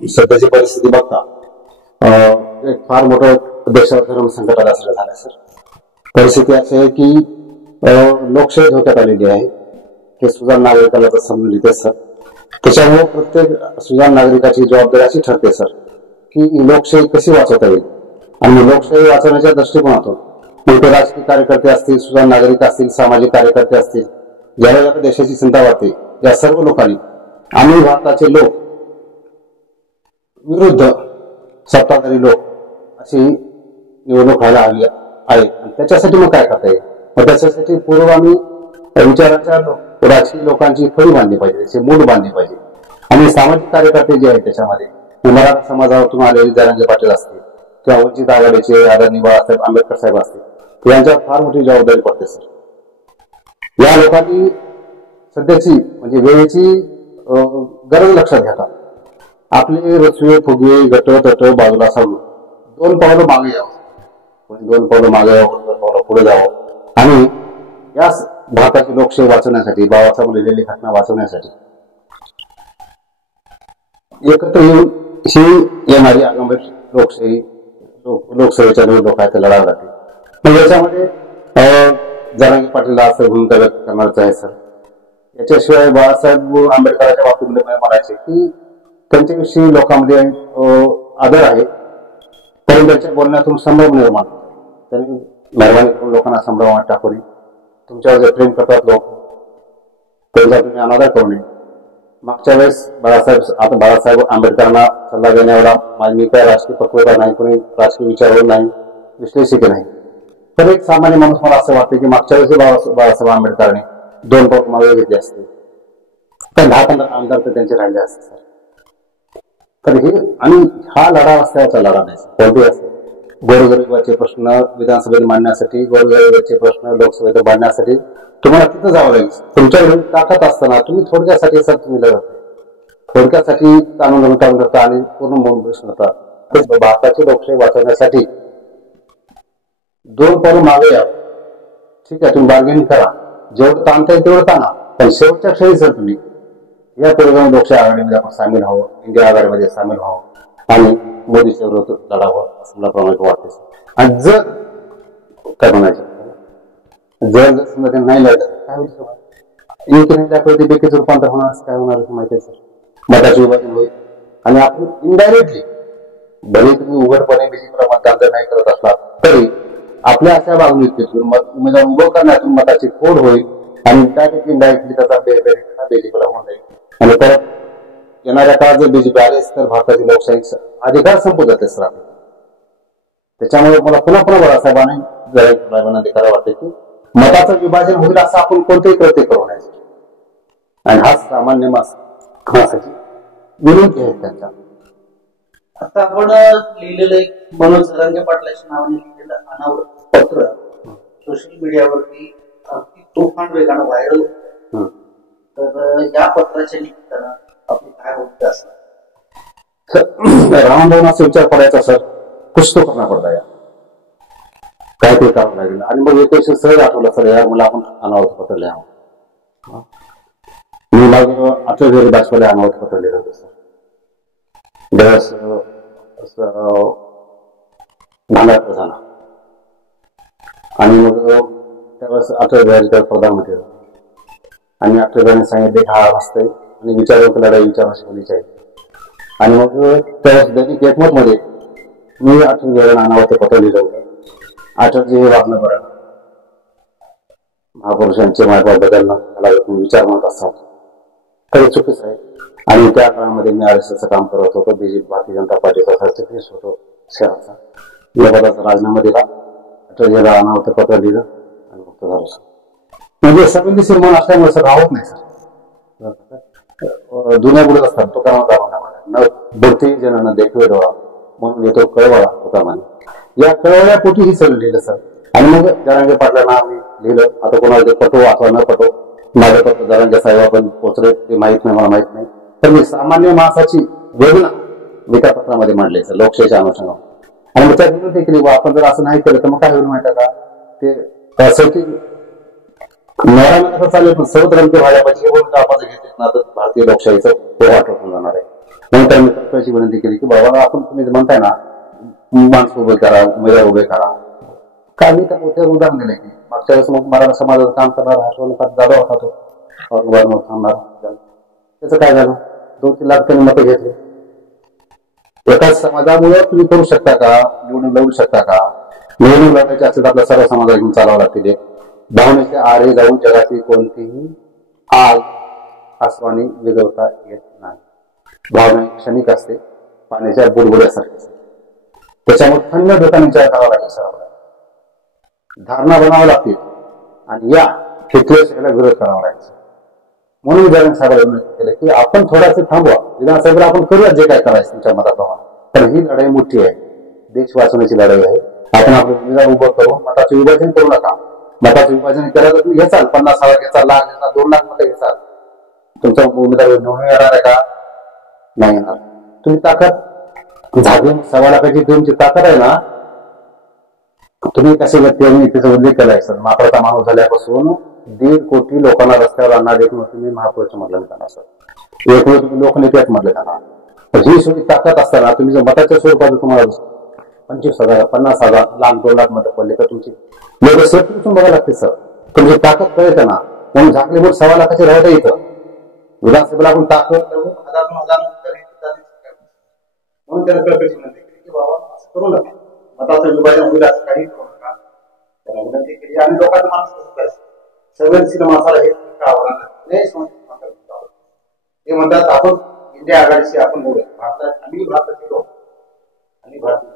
सध्याची परिस्थिती बघता एक फार मोठं देशावर धर्म संकट आल्यासारखं झालंय सर. परिस्थिती अशी आहे की लोकशाही धोक्यात आलेली आहे. हे सुजाण नागरिकाला तर समजून येते सर. त्याच्यामुळे प्रत्येक सुजाण नागरिकाची जबाबदारी अशी ठरते सर की लोकशाही कशी वाचवता येईल. आणि लोकशाही वाचवण्याच्या दृष्टिकोनातून मोठे राजकीय कार्यकर्ते असतील, सुजाण नागरिक असतील, सामाजिक कार्यकर्ते असतील, ज्यावेळेला देशाची चिंता वाटते, या सर्व लोकांनी आम्ही भारताचे लोक विरुद्ध सत्ताधारी लोक अशी निवडणूक व्हायला हवी आहे. त्याच्यासाठी मग काय करता येईल? मग त्याच्यासाठी पूर्वगामी विचाराच्या राजकीय लोकांची फळी बांधली पाहिजे, त्याचे मूड बांधली पाहिजे. आणि सामाजिक कार्यकर्ते जे आहेत त्याच्यामध्ये मराठा समाजातून आलेले जरांगे पाटील असतील किंवा वंचित आघाडीचे आदरणीय बाळासाहेब आंबेडकर साहेब असतील, यांच्यावर फार मोठी जबाबदारी पडते सर. या लोकांनी सध्याची म्हणजे वेळेची गरज लक्षात घेता आपले रचवे फुगे गट तट बाजूला सारून 2 पावलं मागे यावं, 2 पावलं मागे यावं, 2 पावलं पुढे जावं आणि या भारताची लोकशाही वाचवण्यासाठी, बाबासाहेब लिहिलेली घटना वाचवण्यासाठी एकत्र येऊन ही येणारी आगामी लोकशाही लोकसभेच्या निवडणूक आहे लढावी लागते. पण याच्यामध्ये जरांगे पाटीलला असं भूमिका व्यक्त करणारच आहे सर. याच्याशिवाय बाळासाहेब आंबेडकरांच्या बाबतीमध्ये म्हणायचे की त्यांच्याविषयी लोकांमध्ये आदर आहे, पण त्यांच्या बोलण्यातून संभ्रम निर्माण. त्यांनी मेहरबानी करून लोकांना संभ्रमात टाकू नये. तुमच्यावर जे प्रेम करतात लोक त्यांचा तुम्ही अनादर करू नये. मागच्या वेळेस बाळासाहेब आंबेडकरांना सल्ला देण्या एवढा मी काय राजकीय पक्वता नाही, कोणी राजकीय विचारवरून नाही, विश्लेषक नाही. तर एक सामान्य माणूस मला असं वाटतं की मागच्या वेळेस बाळासाहेब आंबेडकरांनी 2 पाऊल मागे घेतले असते तर 10-15 आमदार तर त्यांचे राहिले असते सर. तर हे आणि हा लढा रस्त्यावरचा लढा नाही, कोणते असते गोरगरिबाचे प्रश्न विधानसभेत मांडण्यासाठी, गोरगरिबाचे प्रश्न लोकसभेत मांडण्यासाठी तुम्हाला तिथं जावं लागेल. तुमच्याकडे ताकद असताना तुम्ही थोडक्यासाठी सर तुम्ही लढत, थोडक्यासाठी कानून करता आणि पूर्ण मोल होता. भारताची लोकशाही वाचवण्यासाठी 2 पावलं मागे या. ठीक आहे, तुम्ही बार्गेनिंग करा, जेवढं ताणता येईल तेवढं ताणा, पण शेवटच्या क्षणी सर तुम्ही या पुरोगामी लोकशाही आघाडीमध्ये आपण सामील व्हावं, इंडिया आघाडीमध्ये सामील व्हावं आणि मोदीच्या विरोधात लढावं असं मला प्रमाणे वाटते. आणि जर काय म्हणायचं जर समजा ते नाही लढलं काय होईल? योग्य नाही दाखवते बेकीचं रूपांतर होणार, काय होणार माहिती आहे सर. मताचे विभाजन होईल आणि आपण इनडायरेक्टली भले तुम्ही उघडपणे बीजेपीला मतदान जर नाही करत असला तरी आपल्या अशा बाजूने उमेदवार उभं करण्यातून मताची फोड होईल आणि इनडायरेक्टली त्याचा बीजेपीला होऊन जाईल. आणि परत येणाऱ्या काळात जर बीजेपी आलेच तर भारताची लोकशाही अधिकार संपू जाते सर. त्याच्यामुळे मला पुन्हा बाळासाहेबांना अधिकार वाटते की मताचं विभाजन होईल असं आपण कोणतेही कृत्य करू नये. आणि हा सामान्य माणसाची विनंती आहे त्यांच्या. आता आपण लिहिलेलं एक मनोज जरांगे पाटलाच्या नावाने लिहिलेलं अनावृत्त पत्र सोशल मीडियावरती अगदी तुफान वेगानं व्हायरल होतं. तर या पत्राच्या निमित्तानं आपली काय भूमिका असणार? रामभवनाचा विचार करायचा सर, कुछ तो करना पडता या काय ते करावं लागेल. आणि मग एक सहज आठवलं सर, या मला आपण अनावृत्त पत्र लिहावं. मी माझं अटल बिहारी वाजपेयीला अनावृत्त पत्र लिहिलं होतं सर. ज्यावेळेस भांडार झाला आणि मग त्यावेळेस अटल बिहारी प्रधानमंत्री होते आणि अटल बिहारीने सांगितले हा वाचतंय आणि विचारवंत लढाई विचारण्याची आहे. आणि मग त्यावेळेस दैनिक एकमत मध्ये मी अटल बिहारीला अनावृत्त पत्र लिहिलं होतं. अटलजी हे वागणं बरं, महापुरुषांचे मार्ग बदलणं मला तुम्ही विचार म्हणत असाल तर चुकीच आहे. आणि त्या काळामध्ये मी RSSचं काम करत होतो, बीजेपी भारतीय जनता पार्टीचा सरचिटणीस होतो शहराचा. या पदाचा राजीनामा दिला, अटलजीला अनावृत्त पत्र लिहिलं आणि मुक्त झालो सर. म्हणजे संवेदनशील मन असल्यामुळे सर राहत नाही सर. दुनिया बुडत असतात तो कामात न बुडती जन देखवे डोळा म्हणून येतो कळवळा होता म्हणे. या कळवळ्या पोटी ही सगळं लिहिलं सर. आणि मग जरांगे पाटलांना आम्ही लिहिलं. आता कोणाला पटो अथवा न पटो, माझं पत्र जरांगे साहेब आपण पोचले ते माहित नाही, मला माहित नाही, तर मी सामान्य माणसाची वेदना मी त्या पत्रामध्ये मांडले सर लोकशाहीच्या अनुषंगाने. आणि मग त्या विनंती केली आपण जर असं नाही केलं तर मग काय होईल माहिती का, ते त्यासाठी नवरा कसं चालेल पण सर्वत्र व्हायला पाहिजे हे बोलून आपण घेतले ना तर भारतीय लोकशाहीचं पोराट होऊन जाणार आहे. म्हणून त्यांनी तत्वाची विनंती केली की बाबा आपण तुम्ही म्हणताय ना माणसं उभे करा, उमेदवार उभे करा. काय मी त्यावर उदाहरण दिले की मागच्या वेळेस मग मराठा समाजाचं काम करणारा हर्षवर्धन जाधव होता तो उभारणार थांबणार. त्याचं काय झालं? 2-3 लाख त्यांनी मतं घेतली. एकाच समाजामुळे तुम्ही करू शकता का? निवडून लढू शकता का? निवडणूक लढायची असेल तर आपल्या सर्व समाजाला घेऊन चालावं लागतील. भावनेचे आरे जाऊन जगाची कोणतीही आग आसवानी विजवता येत नाही. भावना क्षणिक असते, पाण्याच्या बुडबुड्यासारखी असते. त्याच्यामुळे थंड डोक्याने विचार करावा लागेल सर्वांना, धारणा बनावं लागतील आणि या खेचलेला विरोध करावा लागेल. म्हणून विधानसभेला विनंती केली की आपण थोडासे थांबवा, विधानसभेला आपण करूया जे काय करायचं तुमच्या मताप्रमाणे. पण ही लढाई मोठी आहे, देश वाचवण्याची लढाई आहे. आपण आपलं उमेदवार उभं करून मताचे विभाजन करू नका. मताचं विभाजन केलं तर तुम्ही घेचाल, 50,000 घेचाल, लाख घेचाल, 2 लाख मतं घेचाल. तुमचा उमेदवार निवडून येणार आहे का? नाही येणार. तुम्ही ताकद झाली 1.25 लाखाची तुमची ताकद आहे ना. तुम्ही कसे व्यक्ती त्याचा उल्लेख केलाय सर, मात्राचा माणूस झाल्यापासून 1.5 कोटी लोकांना रस्त्यावर आणणार एक तुम्ही महापुरुष म्हटलं त्यांना सर, एक वेळ तुम्ही लोकनेत्यात म्हटले त्यांना. ही सगळी ताकद असताना तुम्ही जर मताच्या स्वरूपात तुम्हाला 25,000, 50,000, लाख, 2 लाख मतं पडले तर तुमची लोक सेफ्टी बघायला लागते सर. तुमची ताकद कळते ना. म्हणून झाकले बोट 1.25 लाखाचे राहता येतं. विधानसभेला आपण ताकद म्हणून त्याला कळकळीची विनंती केली की बाबा असं करू नका, मताचं विभाजन होईल असं काही करू नका. त्याला विनंती केली आणि लोकांचं माणूस कसं करायचं, संवेदनशील माणसाला हे आवडणार नाही. ते म्हणतात आपण इंडिया आघाडीशी आपण बोलूया, भारतात आम्ही भारताचे लोक आणि भारतीय